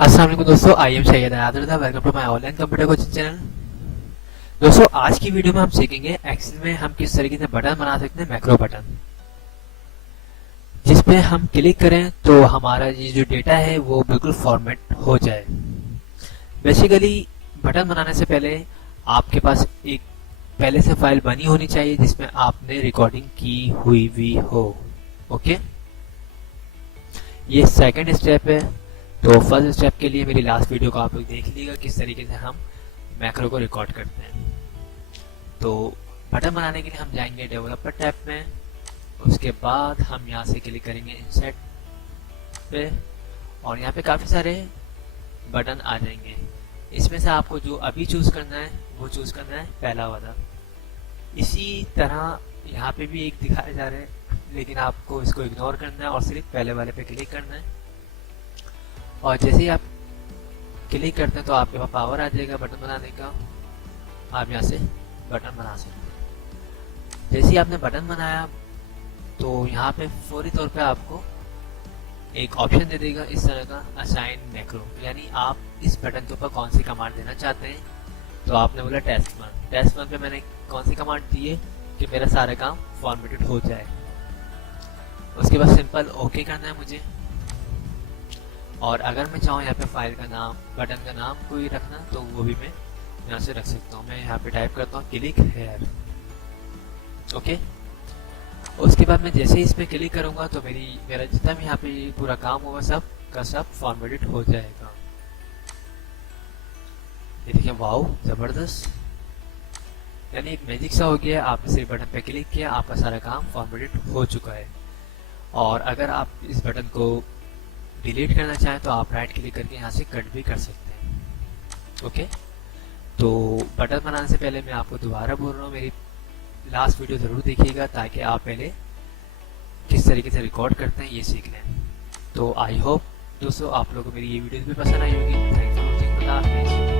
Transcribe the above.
अस्सलाम वालेकुम दोस्तों, I am Syed Adarda. Welcome to my online computer coaching channel. दोस्तों, आज की वीडियो में हम सीखेंगे एक्सेल में हम किस तरीके से बटन बना सकते हैं, मैक्रो बटन, जिस पे हम क्लिक करें तो हमारा ये जो डेटा है वो बिल्कुल फॉर्मेट हो जाए। बेसिकली बटन बनाने से पहले आपके पास एक पहले से फाइल बनी होनी चाहिए जिसमें आपने रिकॉर्डिंग की हुई भी हो। ओके, ये सेकंड स्टेप है। तो फर्स्ट स्टेप के लिए मेरी लास्ट वीडियो को आप लोग देख लीजिएगा किस तरीके से हम मैक्रो को रिकॉर्ड करते हैं। तो बटन बनाने के लिए हम जाएंगे डेवलपर टैब में, उसके बाद हम यहाँ से क्लिक करेंगे इंसर्ट पे और यहाँ पे काफ़ी सारे बटन आ जाएंगे। इसमें से आपको जो अभी चूज़ करना है वो चूज़ करना है पहला वाला। इसी तरह यहाँ पे भी एक दिखाया जा रहा है, लेकिन आपको इसको इग्नोर करना है और सिर्फ पहले वाले पे क्लिक करना है। और जैसे ही आप क्लिक करते हैं तो आपके पास पावर आ जाएगा बटन बनाने का। आप यहाँ से बटन बना सकते हैं। जैसे ही आपने बटन बनाया तो यहाँ पे फौरी तौर पे आपको एक ऑप्शन दे देगा इस तरह का, असाइन मैक्रो, यानी आप इस बटन के ऊपर कौन सी कमांड देना चाहते हैं। तो आपने बोला टेस्ट वन पे मैंने कौन सी कमांड दी है कि मेरा सारा काम फॉर्मेटेड हो जाए। उसके बाद सिंपल ओके करना है मुझे। और अगर मैं चाहूँ यहाँ पे फाइल का नाम, बटन का नाम कोई रखना, तो वो भी मैं यहाँ से रख सकता हूँ। मैं यहाँ पे टाइप करता हूँ क्लिक हेयर। ओके, उसके बाद मैं जैसे ही इस पे क्लिक करूँगा तो मेरा जितना भी यहाँ पे पूरा काम होगा सब का सब फॉर्मेटेड हो जाएगा। ये देखिए, वाओ, जबरदस्त, यानी एक मैजिक सा हो गया। आपने सिर्फ बटन पे क्लिक किया, आपका सारा काम फॉर्मेटेड हो चुका है। और अगर आप इस बटन को डिलीट करना चाहें तो आप राइट क्लिक करके यहाँ से कट भी कर सकते हैं। ओके, तो बटन बनाने से पहले मैं आपको दोबारा बोल रहा हूँ, मेरी लास्ट वीडियो ज़रूर देखिएगा ताकि आप पहले किस तरीके से रिकॉर्ड करते हैं ये सीख लें। तो आई होप दोस्तों आप लोगों को मेरी ये वीडियो भी पसंद आई होगी। Thanks for watching. खुदा हाफिज़।